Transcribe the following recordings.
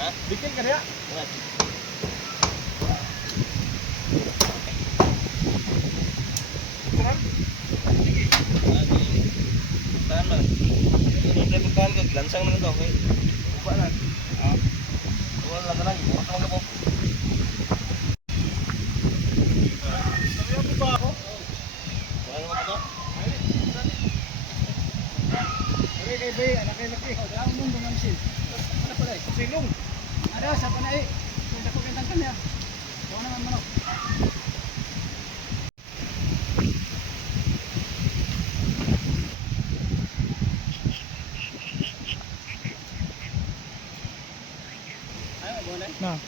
Bikin ka niya? Kurang? Sige. Tahan lang. Hindi magtahan ka. Lansang lang ito. Okay? Uba lang. Uba lang ka lang. Uba ka lang po. Sabi ako ba ako? Wala naman ito? Oke kay Bay, anak kay laki. Wala mo mong mga misil. Ano pala eh? Silong. Ada sa panay. Kung dako kay tangkan niya. Wala naman manok. Ay, boleh. Nah.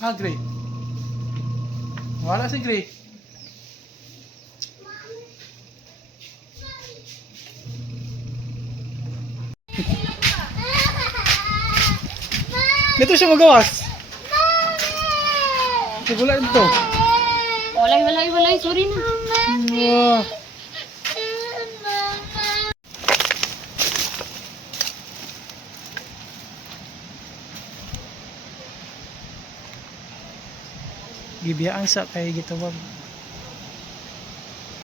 Ah, Gray. Wala si Gray. Dito siya magawas. Sigula ito. Walay, sorry na. Wow. Gibiyaan sa kay gitawag.